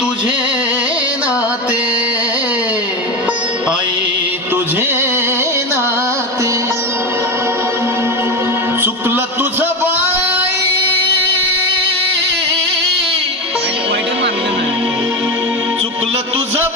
तुझे नाते आई तुझे नाते. चुकलं तुझं बाई. चुकलं तुझं